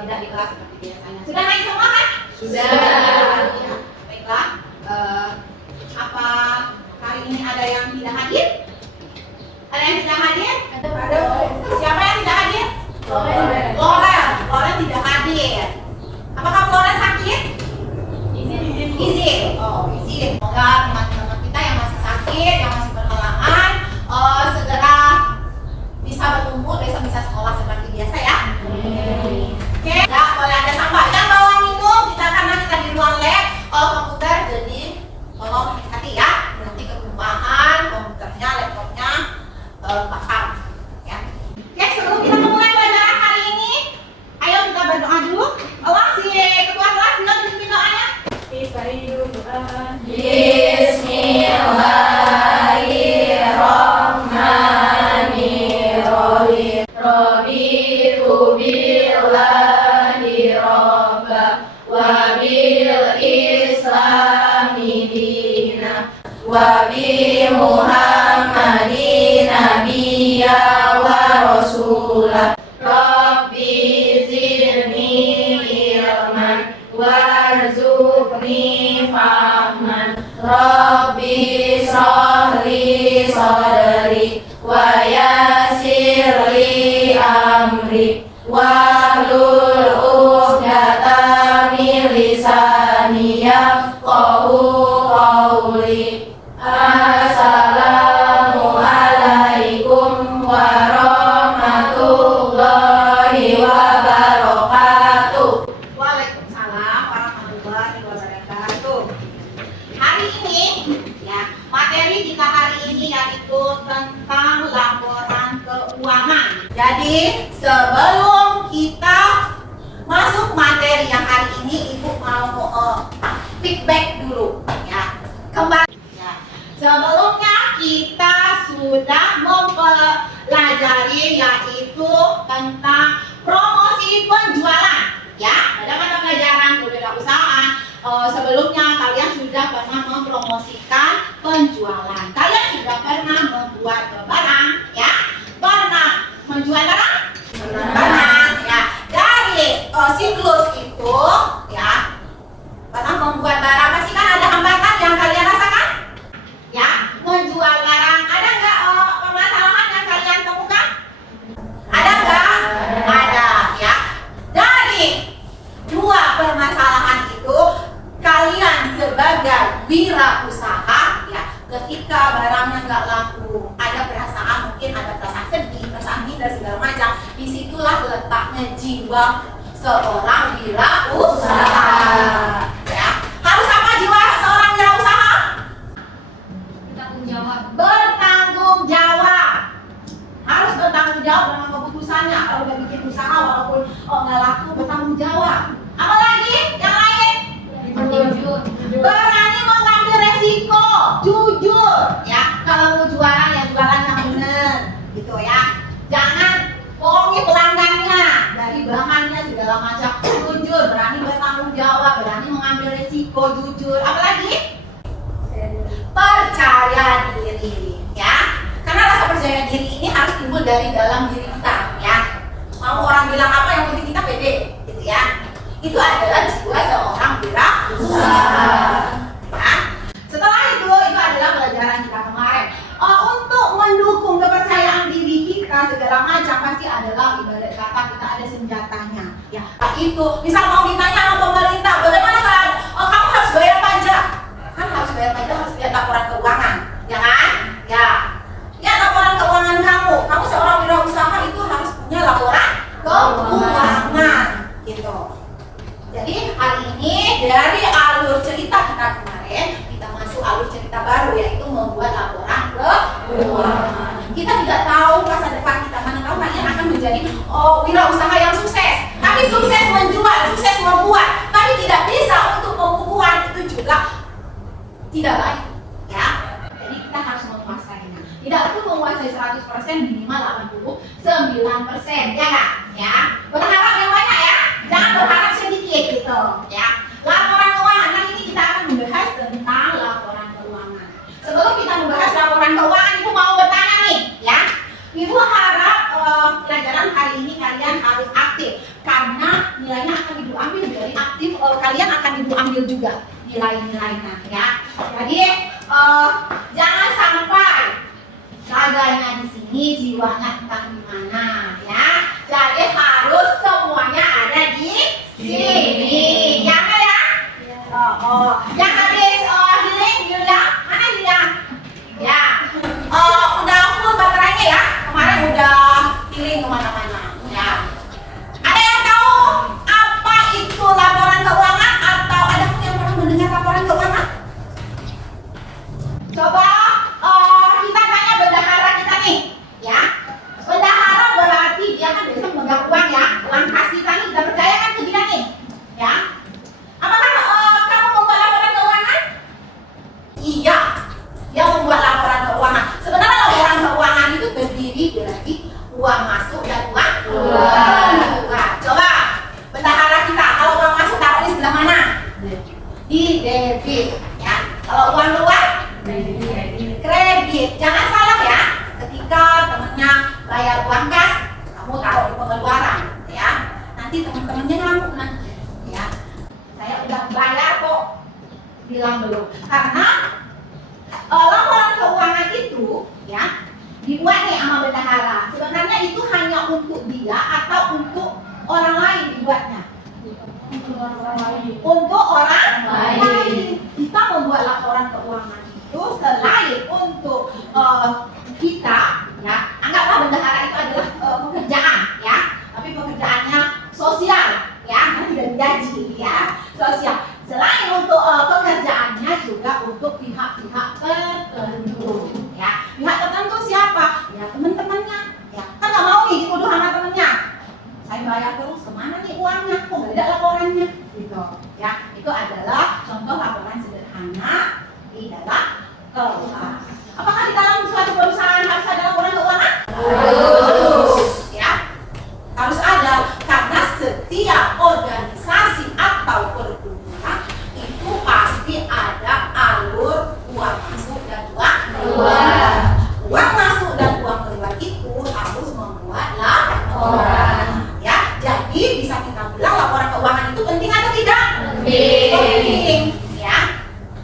tidak di kelas seperti biasanya. Sudah naik semua kan? Sudah. Ya, baiklah. Apa hari ini ada yang tidak hadir? Ada yang tidak hadir? Ada. Siapa yang tidak hadir? Loren. Loren tidak hadir. Apakah Loren sakit? Izin. Oh, izin. Semoga teman-teman kita yang masih sakit, yang masih berhalangan, segera bisa berkumpul, besok bisa sekolah seperti biasa ya. Oke, ya, boleh ada sampah. Dan bawa minum kita karena kita di ruang lab komputer, jadi tolong hati-hati ya. Nanti ketumpahan komputernya, laptopnya bakar. Ya. Oke, sebelum kita memulai pelajaran hari ini, ayo kita berdoa dulu. Si ketua kelas bilang dipimpin doanya. Bismillahirrahmanirrahim. Raditu billahi robba wa bil islami dina wa bi Muhammadin nabiyya wa rasulah. Rabbi zidni ilman warzuqni fahman. Rabbi shrahli sadri wa yassir li amri wahlul 'uqdatam min lisani yafqahu qawli. Assalamu alaikum warahmatullahi wabarakatuh. Waalaikumsalam warahmatullahi wabarakatuh. Hari ini ya, materi kita hari ini yaitu tentang laporan keuangan. Jadi sebelum kita masuk materi yang hari ini, Ibu mau feedback dulu ya. Kembali ya. Sebelumnya kita sudah mempelajari yaitu tentang promosi penjualan ya. Pada mata pelajaran kewirausahaan sebelumnya kalian sudah pernah mempromosikan penjualan. Kalian sudah pernah membuat barang ya. Pernah menjual barang? Barang ya. Dari siklus itu ya, pernah membuat barang, pasti kan ada hambatan yang kalian rasakan? Ya, menjual barang. Ada nggak permasalahan yang kalian temukan? Ada nggak? Ada ya. Dari dua permasalahan itu, kalian sebagai wirausaha ya, ketika barangnya nggak laku, ada perasaan, mungkin ada perasaan sedih, perasaan minder segala macam. Disitulah letaknya jiwa seorang wirausaha. Ya, harus apa jiwa seorang wirausaha? Bertanggung jawab. Bertanggung jawab. Harus bertanggung jawab dengan keputusannya. Kalau udah bikin usaha walaupun nggak laku, bertanggung jawab. Apalagi yang lain? Jujur. Berani mengambil resiko, jujur ya. Kalau mau jualan ya jualan yang benar, gitu ya. Jangan bohongi pelanggannya dari bahannya segala macam. Jujur, berani bertanggung jawab, berani mengambil resiko, jujur. Apalagi? Percaya diri ya. Karena rasa percaya diri ini harus timbul dari dalam diri kita ya. Mau orang bilang apa, yang penting kita pede, gitu ya. Itu adalah jiwa seorang wirausaha. Ya. Setelah itu adalah pelajaran kita kemarin. Untuk mendukung kepercayaan diri kita segala macam pasti adalah ibarat kata kita ada senjatanya. Ya, itu misal mau ditanya sama pemerintah, bagaimana kalau kamu harus bayar pajak? Kan harus bayar pajak, harus lihat laporan keuangan, ya kan? Ya, lihat laporan keuangan kamu. Kamu seorang wirausaha itu harus punya laporan keuangan, gitu. Jadi hari ini dari alur cerita kita kemarin, kita masuk alur cerita baru yaitu membuat laporan keuangan. Kita tidak tahu masa depan kita, mana tahu kalian akan menjadi wirausaha yang sukses. Tapi sukses menjual, sukses membuat, tapi tidak bisa untuk pembukuan, itu juga tidak baik ya. Jadi kita harus menguasainya. Tidak perlu menguasai 100%, minimal 89%, ya nggak? Ya. Berharap yang banyak ya. Jangan berharap sedikit gitu ya. Laporan keuangan, nah ini kita akan membahas tentang laporan keuangan. Sebelum kita membahas laporan keuangan, Ibu mau bertanya nih ya. Ibu harap pelajaran hari ini kalian harus aktif karena nilainya akan ibu ambil dari aktif, kalian akan ibu ambil juga nilai-nilainya ya. Jadi jangan sampai raganya di sini, jiwanya entah di mana ya. Jadi harus semuanya ada di sini. Jangan ya. Yang habis healing, Yulia, mana Yulia? Ya. Udah full baterainya ya. Kemarin udah healing kemana-mana ya. Ada yang tahu apa itu laporan keuangan atau ada yang pernah mendengar laporan keuangan? Coba kita tanya bendahara kita nih, ya. Bendahara berarti dia kan biasa memegang uang ya, uang kas kita nih, kita percaya kan ke dia nih, ya. Apakah kamu membuat laporan keuangan? Iya, dia membuat laporan keuangan. Sebenarnya laporan keuangan itu terdiri dari uang masuk dan uang keluar. Coba bendahara kita, kalau uang masuk taruh di sebelah mana? Di debit, ya. Kalau uang keluar? Kredit. Jangan salah ya. Ketika temennya bayar uang kas, kamu taruh di pengeluaran, ya. Nanti teman-temannya ngamuk nanti, ya. Saya udah bayar kok, bilang belum. Karena laporan keuangan itu, ya, dibuat nih sama bendahara. Sebenarnya itu hanya untuk dia atau untuk orang lain dibuatnya? Untuk orang lain. Kita membuat laporan keuangan itu selain untuk kita, ya, anggaplah bendahara itu adalah pekerjaan, ya, tapi pekerjaannya sosial, ya, karena tidak digaji, ya, sosial. Selain untuk pekerjaannya juga untuk pihak-pihak tertentu, ya. Pihak tertentu siapa? Ya teman-temannya, ya. Kan nggak mau nih dituduh sama temennya. Saya bayar terus, kemana nih uangnya? Kok nggak ada laporannya? Gitu, ya. Itu adalah contoh laporan sederhana di dalam keuangan. Apakah di dalam suatu perusahaan harus ada laporan keuangan? Harus, ya. Harus ada, karena setiap organisasi atau perkumpulan itu pasti ada alur uang masuk dan uang keluar. Uang masuk dan uang keluar itu harus membuat laporan. Ya, jadi bisa kita bilang laporan keuangan itu penting atau tidak? Penting, ya,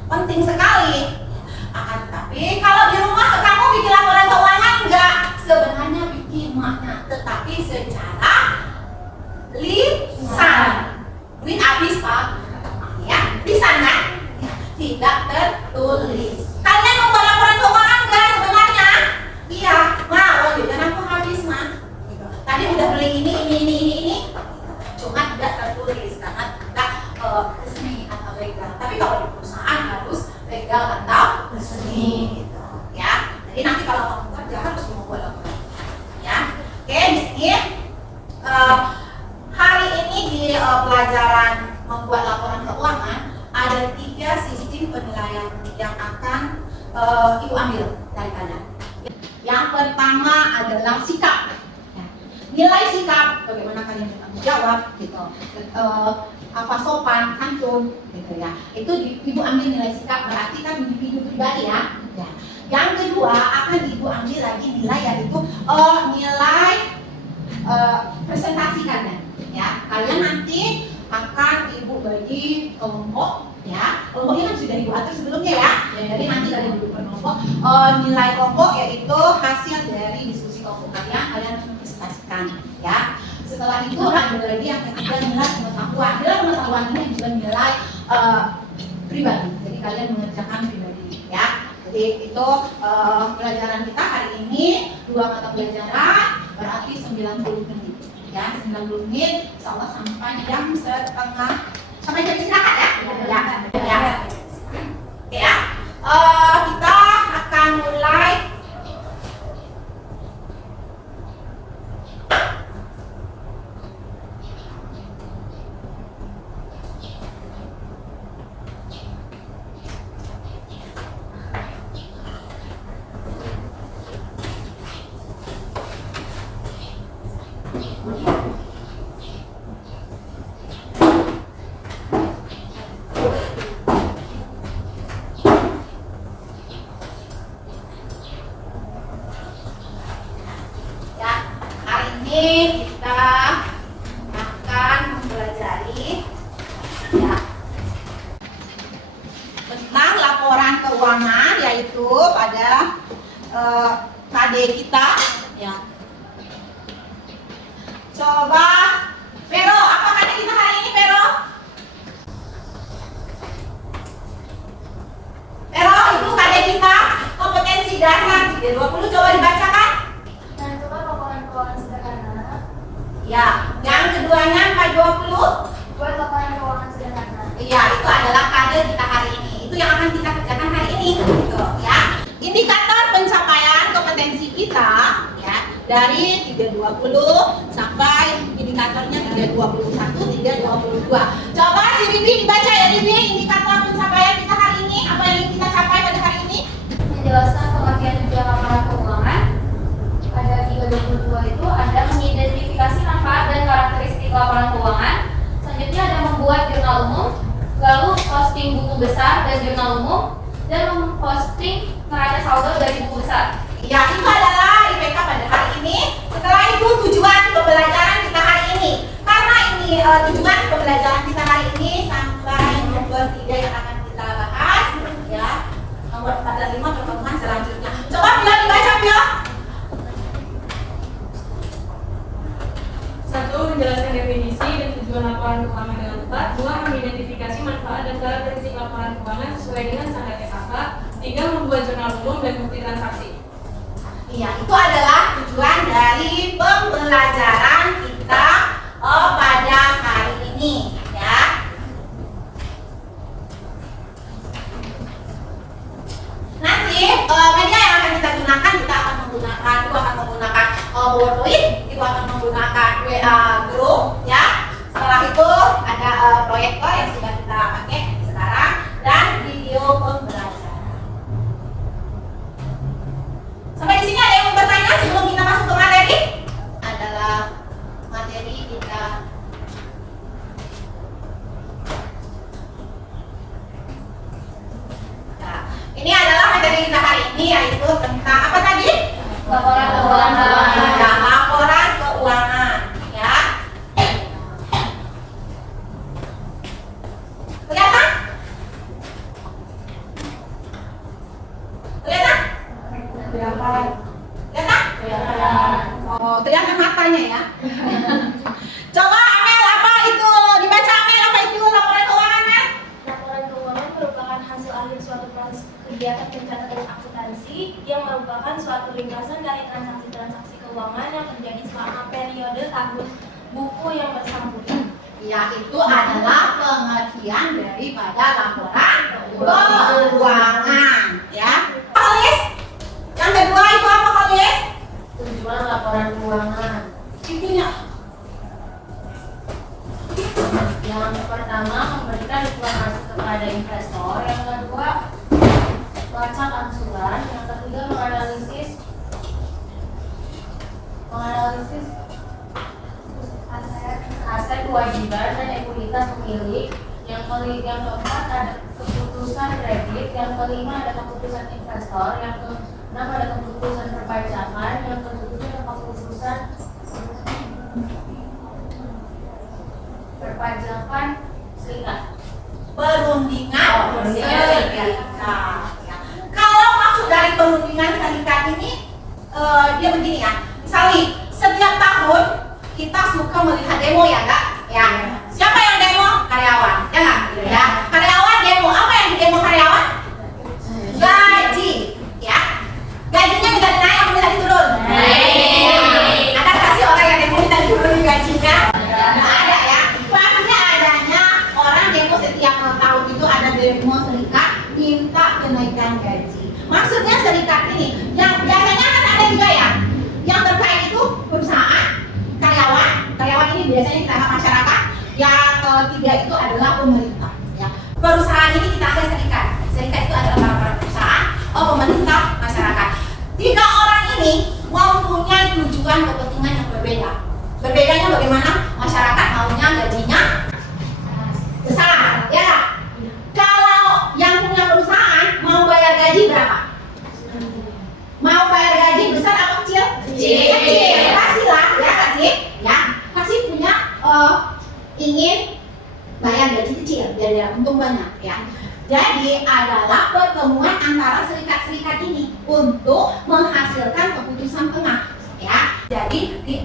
penting sekali. Akan tetapi kalau di rumah kamu bikin laporan keuangan enggak? Sebenarnya bikin makna, tetapi secara lisan. Duit habis pak, ya, lisan kan? Tidak tertulis. Kalian membuat laporan keuangan enggak sebenarnya? Iya, mau duitnya aku habis mah. Tadi udah beli ini, cuma tidak tertulis karena tidak resmi atau legal. Tapi kalau di perusahaan harus legal atau resmi, gitu, ya. Jadi nanti kalau kamu kerja harus membuat laporan, ya. Oke, di sini hari ini di pelajaran membuat laporan keuangan ada 3 sistem penilaian yang akan ibu ambil dari kalian. Yang pertama adalah sikap. Nilai sikap, bagaimana kalian bertanggung jawab, gitu, apa sopan, santun, gitu ya. Itu ibu ambil nilai sikap, berarti kan individu pribadi ya. Yang kedua akan ibu ambil lagi nilai, yaitu nilai presentasi kalian, ya. Kalian nanti akan ibu bagi kelompok, ya. Kelompoknya kan sudah ibu atur sebelumnya ya. Jadi nanti dari ibu kelompok nilai kelompok yaitu hasil dari diskusi kelompok kalian harus mempresentasikan, ya. Setelah itu ada lagi yang ketiga nilai pengetahuan. Nilai pengetahuan ini juga nilai pribadi. Jadi kalian mengerjakan pribadi, ya. Jadi itu pelajaran kita hari ini 2 mata pelajaran berarti 90 menit. Ya, 90 menit, insya Allah sampai jam setengah, sampai jam istirahat ya. Ya. Oke ya. Kita akan mulai. Ya, hari ini kita akan mempelajari keuangan, yaitu pada KD kita, ya. Coba, Vero, apa KD kita hari ini, Vero? Vero, itu KD kita kompetensi dasar 320, coba dibacakan. Menentukan laporan keuangan sederhana. Ya, yang keduanya 420. Buat laporan keuangan sederhana. Iya, itu adalah KD kita hari ini. Itu yang akan kita kerjakan hari ini, gitu ya. Indikator pencapaian kompetensi kita, ya, dari 320 sampai indikatornya 321, 322. Coba si Ribi dibaca ya, Ribi, indikator pencapaian kita hari ini, apa yang ingin kita capai pada hari ini? Menjelaskan pengertian tujuan laporan keuangan. Pada 322 itu ada mengidentifikasi manfaat dan karakteristik laporan keuangan. Selanjutnya ada membuat jurnal umum, lalu posting buku besar dan jurnal umum, dan memposting neraca saldo dari buku besar. Ya, itu adalah IPK pada hari ini. Setelah itu tujuan pembelajaran kita hari ini. Karena ini tujuan pembelajaran kita hari ini sampai nomor 3 yang akan kita bahas, ya. Nomor 4 dan 5 pertemuan selanjutnya. Coba Pio dibaca, Pio. 1. Menjelaskan definisi dan tujuan laporan keuangan dengan tepat. 2. Mengidentifikasi manfaat dan karakteristik laporan keuangan sesuai dengan standar SAK. 3. Membuat jurnal umum dan bukti transaksi. Iya, itu adalah tujuan dari pembelajaran kita pada hari ini, ya. Nanti media yang akan kita gunakan, itu akan menggunakan PowerPoint, itu akan menggunakan WA Group, ya. Setelah itu ada proyektor yang sudah kita pakai sekarang dan video pembelajaran. Sampai di sini ada yang mau bertanya sebelum kita masuk ke materi? Adalah materi kita. Nah, ini adalah materi kita hari ini, yaitu tentang apa tadi? Laporan keuangan. Ya, laporan keuangan, ya. Kelihatan? Kelihatan? Kelihatan? Oh, kelihatan matanya ya. Coba Amel, apa itu? Dibaca Amel, apa itu laporan keuangan, Mel? Laporan keuangan merupakan hasil akhir suatu proses kegiatan pencatatan akuntansi yang merupakan suatu ringkasan dari transaksi-transaksi keuangan yang terjadi selama periode tahun buku yang bersangkutan. Ya, itu adalah pengertian daripada laporan keuangan, ya. Kolis? Yang kedua itu apa, Kolis? Tujuan laporan keuangan. Intinya. Yang pertama memberikan informasi kepada investor. Yang kedua melacak angsuran. Yang ketiga menganalisis aset kewajiban dan ekuitas pemilik. Yang keempat ada keputusan kredit. Yang kelima ada keputusan investor. Yang keenam ada keputusan perpajakan. Yang ketujuh ada keputusan perpajakan serikat. Perundingan Serikat. Ya. Kalau maksud dari perundingan serikat ini, dia begini ya. Misalnya setiap tahun kita suka melihat demo ya, enggak? Ya. Siapa yang demo? Karyawan, ya enggak? Ya. Karyawan demo. Apa yang di demo karyawan? Gaji, ya. Gajinya minta dinaik apa minta diturun? Naik. Ada nggak sih orang yang demo minta diturunin gajinya? Nggak ada ya. Pastinya adanya orang demo setiap tahun itu ada demo serikat minta kenaikan gaji. Maksudnya serikat ini yang biasanya kan ada juga ya. Yang terkait itu perusahaan, karyawan ini biasanya kita anggap masyarakat. Yang ketiga itu adalah pemerintah. Ya. Perusahaan ini kita anggap serikat. Serikat itu adalah para perusahaan, pemerintah, masyarakat. Tiga orang ini mempunyai tujuan kepentingan yang berbeda. Berbedanya bagaimana? Masyarakat maunya gajinya besar, ya. Kalau yang punya perusahaan mau bayar gaji berapa? Mau bayar gaji besar apa kecil? Kecil. Pastilah, ya kasih, ya. Pasti punya ingin bayar gaji kecil biar dia untung banyak, ya. Jadi adalah pertemuan antara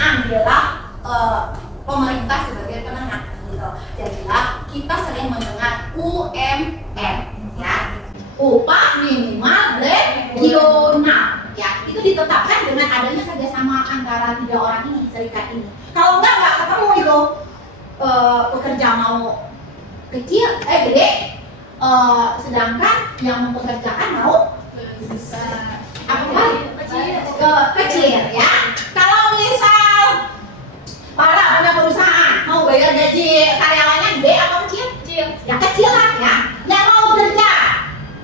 ambillah pemerintah sebagai penengah gitu. Jadilah kita sering mendengar UMR ya, upah minimal regional ya. Itu ditetapkan dengan adanya kerjasama antara 3 orang ini, serikat ini. Kalau nggak ketemu itu pekerja mau kecil gede, sedangkan yang mempekerjakan mau kecil ya. Kalau misal para punya perusahaan mau bayar gaji karyawannya gede apa kecil? Kecil. Ya kecil lah ya. Yang mau kerja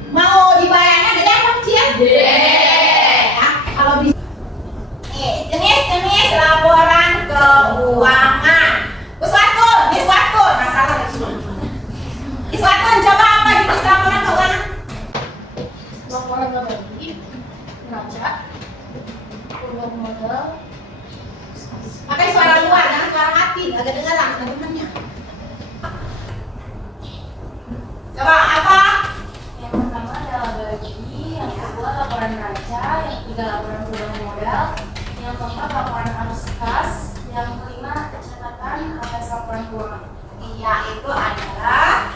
mau dibayarnya gede apa kecil? Gede. Ya. Kalau bisa jenis-jenis laporan keuangan. Wiswatun, masalah Wiswatun, coba apa jenis laporan keuangan? Laporan gaji, neraca, keluar modal. Pakai suara luar, jangan suara hati, agak kedengaran teman-temannya. Coba apa? Yang pertama adalah gaji, yang kedua laporan neraca, yang ketiga laporan keluar modal, yang keempat laporan arus kas, yang kelima catatan atas laporan keuangan. Iya, itu adalah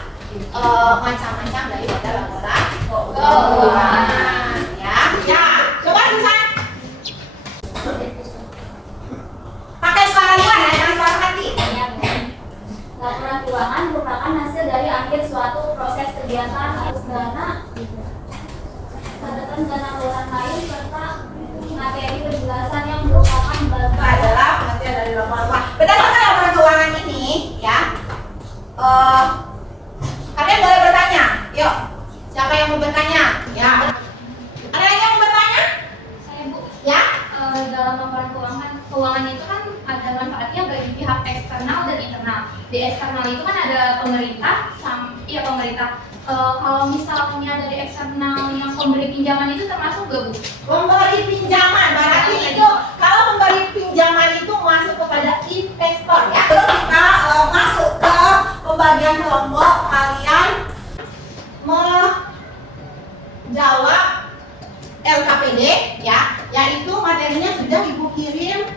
macam-macam daripada laporan keuangan. Ya, coba Susan. Pakai suara luar ya, jangan suara hati. Laporan keuangan merupakan hasil dari akhir suatu proses kegiatan arus dana, catatan dana keluaran lain, serta materi penjelasan yang merupakan Itu bagian adalah pengertian dari laporan keuangan. Berdasarkan laporan keuangan ini, ya, kalian boleh bertanya. Yuk, siapa yang mau bertanya? Ya, ada lagi yang mau bertanya? saya Bu. Ya, Dalam laporan keuangan itu kan ada manfaatnya bagi pihak eksternal dan internal. Di eksternal itu kan ada pemerintah, pemerintah. Kalau misalnya dari eksternal yang pemberi pinjaman itu termasuk gak Bu? pemberi pinjaman berarti itu kalau pemberi pinjaman itu masuk kepada investor ya. Kalau kita masuk ke pembagian kelompok, kalian menjawab LKPD ya, yaitu materinya sudah ibu kirim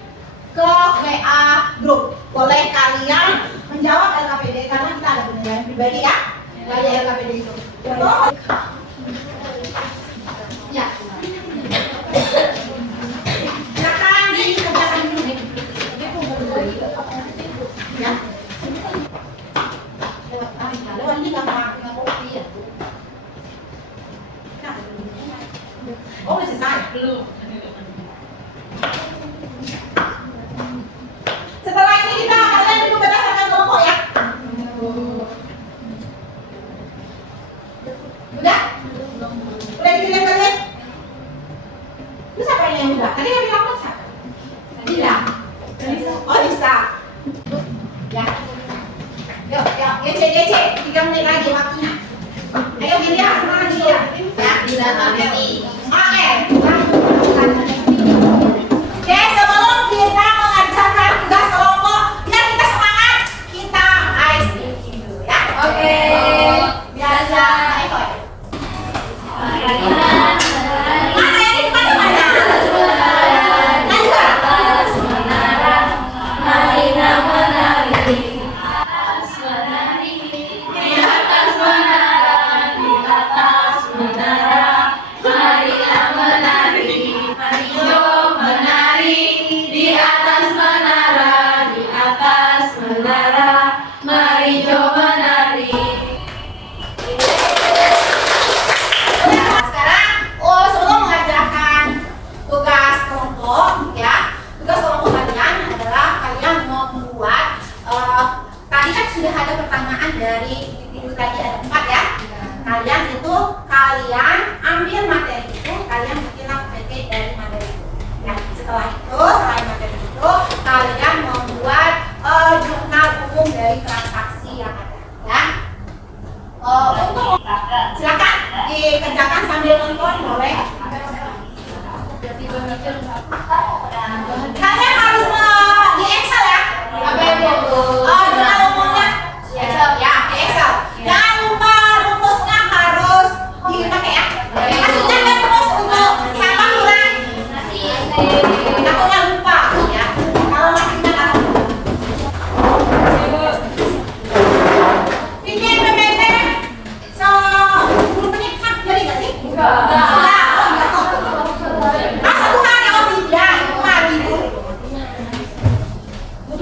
ke WA grup. Boleh kalian menjawab LKPD karena kita ada penilaian pribadi ya, dari LKPD itu. Ya. Silakan dikerjakan dulu. Ya. Lewat ini gampang, tinggal kopi ya. Oh, udah selesai? Belum. Setelah ini kita kalian duduk berdasarkan kelompok ya. Udah? Udah dipilih kalian? Itu siapa yang udah? Tadi yang bilang masa? Tidak. Oh bisa. Ya. Yuk, DC, 3 menit lagi waktunya. Ayo Gilia, semangat Gilia. Ya, Gilia lagi. Oke. Oke, sebelum kita mengerjakan tugas kelompok, biar kita semangat, kita ice breaking dulu ya. Oke. Biasa. Ayo. Mana yang di depan mana? Di atas menara,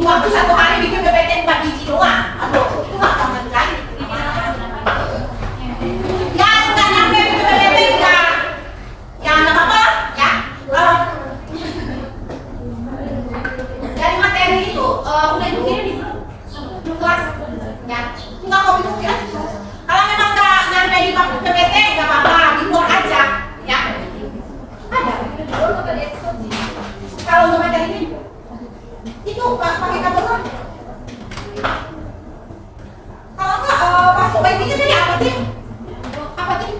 Waktu 1 hari bikin PPT 4 biji doang. Aduh, itu nggak aman lagi. Yang nggak nyampe bikin PPT enggak. Yang nggak apa-apa ya. Dari materi itu udah dikirim di grup kelas. Ya, nggak mau bikin aja. Kalau memang nggak nyampe di PPT nggak apa-apa, dibuat aja. Ya. Ada. Kalau untuk materi ini itu pakai kabel kan? Kalau enggak pas WIP-nya tadi apa sih? Apa sih?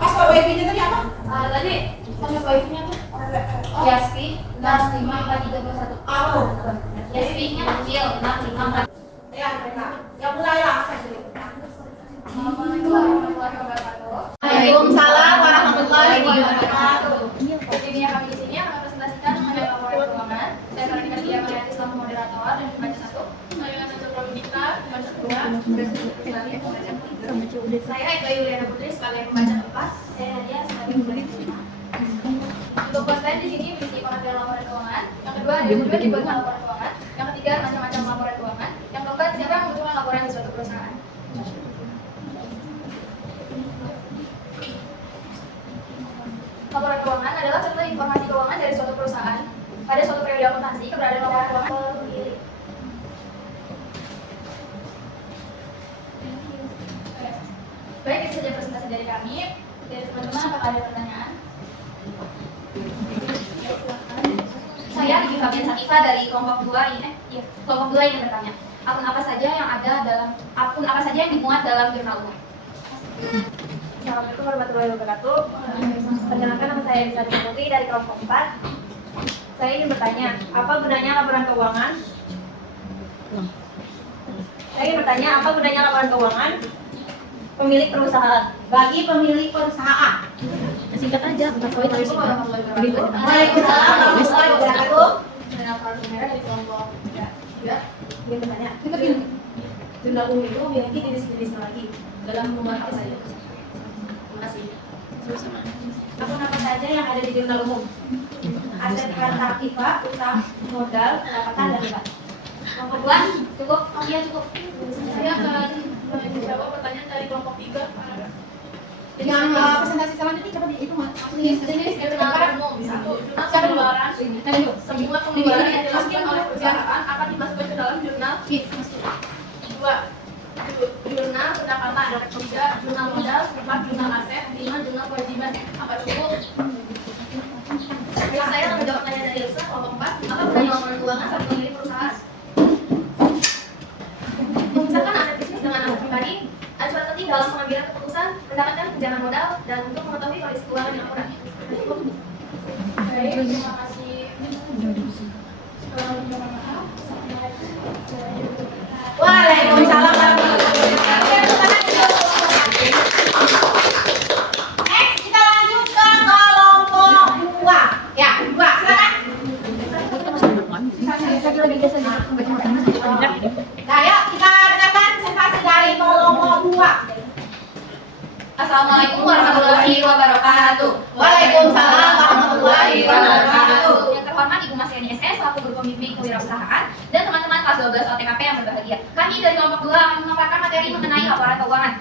Pas WIP-nya tadi apa? Tadi sama wifi-nya tuh Yaspi 6541. Oh. Yaspi-nya kecil 654. Ya, mereka. Ya mulailah saya dulu. Assalamualaikum warahmatullahi wabarakatuh. Waalaikumsalam warahmatullahi wabarakatuh. Jadi kami di sini akan presentasikan mengenai laporan keuangan. Saya akan dikasih yang melihat selaku moderator dan pembaca 1. Saya Nansur Pramudita, pembaca 2. Saya Eka Yuliana Putri sebagai pembaca 4. Saya Nadia sebagai pembaca 5. Untuk konten di sini berisi pengambilan laporan keuangan. Yang kedua ada tujuan dibuatkan laporan keuangan. Yang ketiga macam-macam laporan keuangan. Yang keempat siapa yang membutuhkan laporan di suatu perusahaan. Laporan keuangan adalah contoh informasi keuangan dari suatu perusahaan pada suatu periode akuntansi. Keberadaan laporan keuangan pemilik. Baik, itu saja presentasi dari kami. Dari teman-teman, apakah ada pertanyaan? Saya Ibu Fabian Sakifa dari kelompok 2 ini. Kelompok 2 ingin bertanya. Akun apa saja yang dimuat dalam jurnal umum? Assalamualaikum warahmatullahi wabarakatuh. Perkenalkan, nama saya Bisa Putri dari kelompok 4. Saya ingin bertanya, apa gunanya laporan keuangan? Pemilik perusahaan. Bagi pemilik perusahaan. Singkat aja, Assalamualaikum warahmatullahi wabarakatuh. Waalaikumsalam warahmatullahi wabarakatuh. Saya Alvaro Sumera dari kelompok 3. ingin bertanya, jurnal umum itu memiliki jenis-jenis lagi dalam membuat apa saja? Terima kasih. Apa saja yang ada di jurnal umum? Aset harta aktiva, utang, modal, pendapatan, dan riba. Kelompok 2 cukup? Oh iya cukup. Saya akan menjawab pertanyaan dari kelompok 3. Yang presentasi selanjutnya coba di itu Jenis jurnal umum. 1. Jurnal pengeluaran. Semua pengeluaran yang dilakukan oleh perusahaan akan dimasukkan ke dalam jurnal. 2. Jurnal pendapatan. 3. Jurnal modal. 4. Jurnal aset. 5. Jurnal kewajiban. Apa cukup? Saya akan menjawab pertanyaan dari Elsa, kelompok 4. Apa gunanya laporan keuangan bagi pemilik perusahaan? Memisahkan aset bisnis dengan aset pribadi. Ada surat penting dalam pengambilan keputusan, mendapatkan pinjaman modal, dan untuk mengetahui kondisi keuangan yang akurat. Baik, terima kasih. Waalaikumsalam warahmatullahi wabarakatuh. Next kita lanjut ke kelompok 2. Ya, 2 silakan. Nah, yuk kita dengarkan presentasi dari kelompok 2. Assalamualaikum warahmatullahi wabarakatuh. Waalaikumsalam warahmatullahi wabarakatuh. Yang terhormat Ibu Mas Yani SS selaku guru pembimbing kewirausahaan dan teman-teman kelas 12 OTKP yang berbahagia. Kami dari kelompok 2 akan memaparkan materi mengenai laporan keuangan.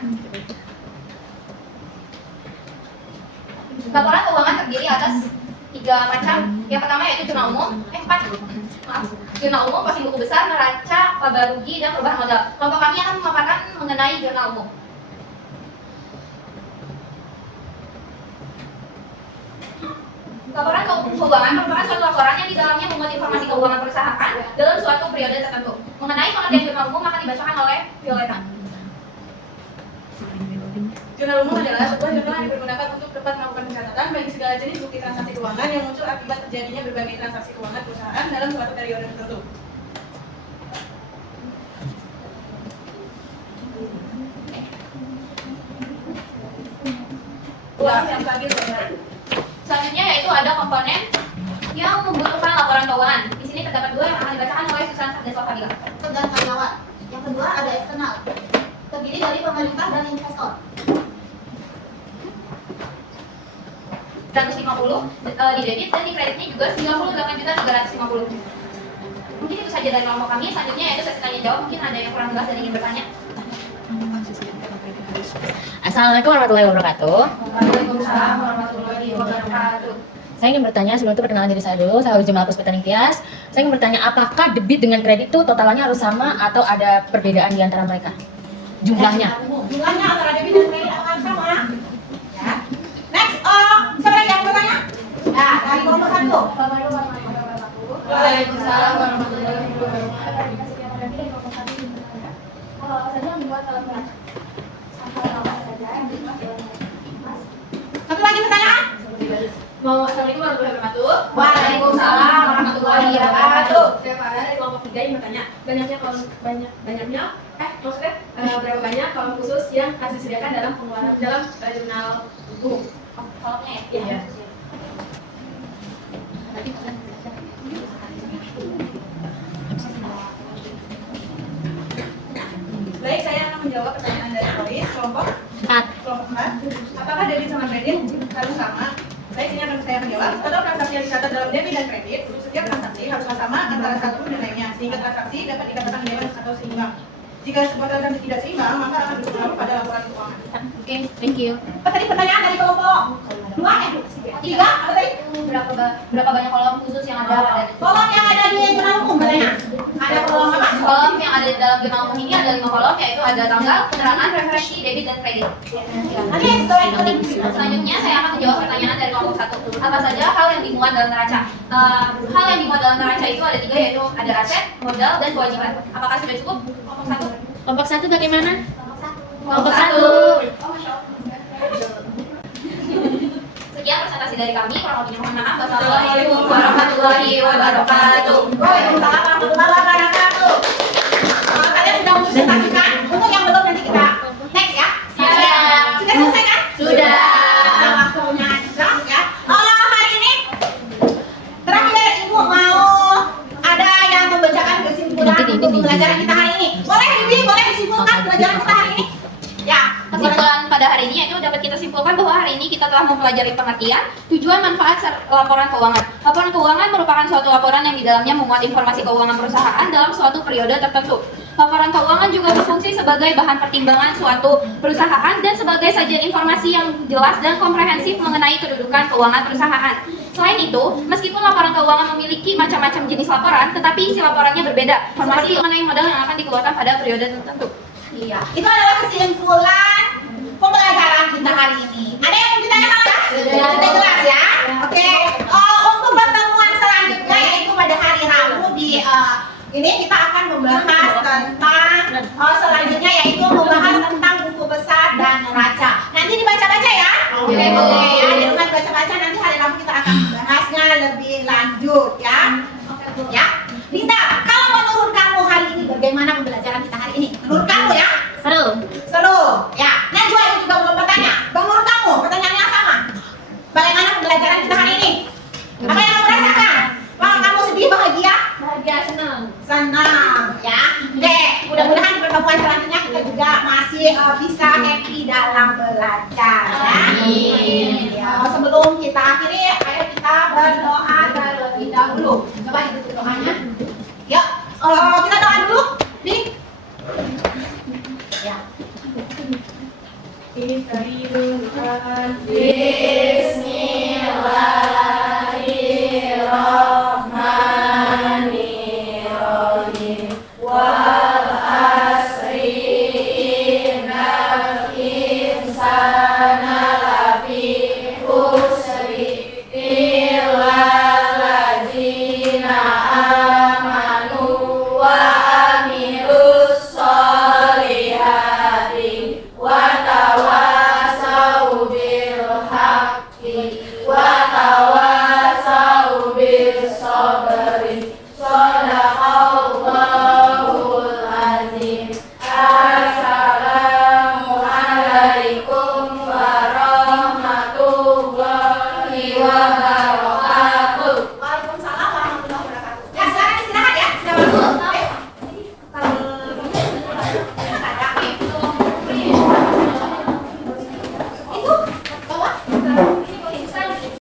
Laporan keuangan terdiri atas 3 macam. Yang pertama yaitu jurnal umum, 4. Jurnal umum, posisi buku besar, neraca, laba rugi, dan perubahan modal. Kelompok kami akan memaparkan mengenai jurnal umum. Laporan keuangan merupakan suatu laporan yang di dalamnya memuat informasi keuangan perusahaan dalam suatu periode tertentu. Mengenai pengertian jurnal umum akan dibacakan oleh Violeta. Jurnal umum adalah sebuah jurnal yang digunakan untuk dapat melakukan pencatatan bagi segala jenis bukti transaksi keuangan yang muncul akibat terjadinya berbagai transaksi keuangan perusahaan dalam suatu periode tertentu. Uang yang stabil dan Selanjutnya yaitu ada komponen yang membutuhkan laporan keuangan. Di sini terdapat 2 yang akan dibacakan oleh Susan dan Sofadila. Dan karyawan. Yang kedua ada eksternal. Terdiri dari pemerintah dan investor. 150 di debit dan di kreditnya juga 98.350. Mungkin itu saja dari kelompok kami. Selanjutnya yaitu sesi tanya jawab. Mungkin ada yang kurang jelas dan ingin bertanya. Assalamualaikum warahmatullahi wabarakatuh. Waalaikumsalam warahmatullahi wabarakatuh. Saya ingin bertanya, sebelum itu perkenalan diri saya dulu. Saya Jamal Puspitani Tias. Saya ingin bertanya, apakah debit dengan kredit itu totalannya harus sama atau ada perbedaan di antara mereka? Jumlahnya? Jumlahnya antara debit dan kredit akan sama. Ya. Next, siapa lagi yang bertanya? Ya, dari kelompok 1. Assalamualaikum warahmatullahi wabarakatuh. Waalaikumsalam warahmatullahi wabarakatuh. Satu lagi pertanyaan? Assalamualaikum warahmatullahi wabarakatuh. Waalaikumsalam warahmatullahi wabarakatuh. Saya Farah dari kelompok 3 yang bertanya, berapa banyak kolom khusus yang harus disediakan dalam pengeluaran dalam jurnal umum? Kolomnya ya? Iya. Baik, saya akan menjawab pertanyaan dari Lois, kelompok 4. Apakah debit sama kredit harus sama? Baik, ini akan saya menjawab. Total transaksi yang dicatat dalam debit dan kredit, setiap transaksi haruslah sama antara satu dan lainnya, sehingga transaksi dapat dikatakan bebas atau seimbang. Jika sebuah transaksi tidak seimbang, maka akan berpengaruh pada laporan keuangan. Oke, thank you. Apa tadi pertanyaan dari kelompok 2 ya? 3? Apa tadi? Berapa banyak kolom khusus yang ada pada Kolom yang ada di jurnal umum katanya. Ada kolom apa? kolom yang ada di dalam jurnal umum ini ada 5 kolom, yaitu ada tanggal, keterangan, referensi, debit, dan kredit. Oke, setelah itu. Selanjutnya saya akan menjawab pertanyaan dari kelompok 1. Apa saja hal yang dimuat dalam neraca? Hal yang dimuat dalam neraca itu ada 3, yaitu ada aset, modal, dan kewajiban. Apakah sudah cukup? Kelompok 1. Kelompok 1 bagaimana? Kelompok 1. Sekian presentasi dari kami. Kurang lebihnya mohon maaf. Wassalamualaikum warahmatullahi wabarakatuh. Waalaikumsalam warahmatullahi wabarakatuh. Kalian sudah mempresentasikan? Untuk yang belum nanti kita next ya. Siap. Sudah selesai kan? Sudah. Waktunya sudah ya. Hari ini terakhir Ibu mau ada yang membacakan kesimpulan untuk pembelajaran kita hari ini. Boleh Bibi, boleh disimpulkan pelajaran kita hari ini? Ya. Kesimpulan pada hari ini yaitu dapat kita simpulkan bahwa hari ini kita telah mempelajari pengertian, tujuan, manfaat, laporan keuangan. Laporan keuangan merupakan suatu laporan yang di dalamnya memuat informasi keuangan perusahaan dalam suatu periode tertentu. Laporan keuangan juga berfungsi sebagai bahan pertimbangan suatu perusahaan dan sebagai sajian informasi yang jelas dan komprehensif mengenai kedudukan keuangan perusahaan. Selain itu, meskipun laporan keuangan memiliki macam-macam jenis laporan, tetapi isi laporannya berbeda. Informasi mengenai modal yang akan dikeluarkan pada periode tertentu. Iya. Itu adalah kesimpulan pembelajaran kita hari ini. Ada yang mau ditanyakan ya? Sudah jelas ya? Oke. Untuk pertemuan selanjutnya yaitu pada hari Rabu di ini kita akan membahas tentang selanjutnya yaitu membahas tentang buku besar dan neraca. Nanti dibaca-baca ya? Oke ya. Di rumah baca-baca, nanti hari Rabu kita akan membahasnya lebih lanjut ya. Ya. Dinda, kalau menurut kamu hari ini bagaimana pembelajaran kita hari ini? Menurut kamu ya? Seru. Seru. Ya. Najwa ini juga belum bertanya. Menurut kamu pertanyaannya sama? Bagaimana pembelajaran kita hari ini? Apa yang kamu rasakan? Kalau kamu sedih, bahagia? Bahagia, senang. Senang ya. Oke, mudah-mudahan di pertemuan selanjutnya kita juga masih bisa happy dalam belajar ya. Ya, sebelum kita akhiri, ayo kita berdoa terlebih dahulu. Coba itu doanya. Yuk, kita doa dulu. Di. Ya. Bismillahirrahmanirrahim. Wal asri innal insana lafi khusri illa allazina amanu wa amilus solihati wa tawasau bil haqqi wa tawasau bis sabr.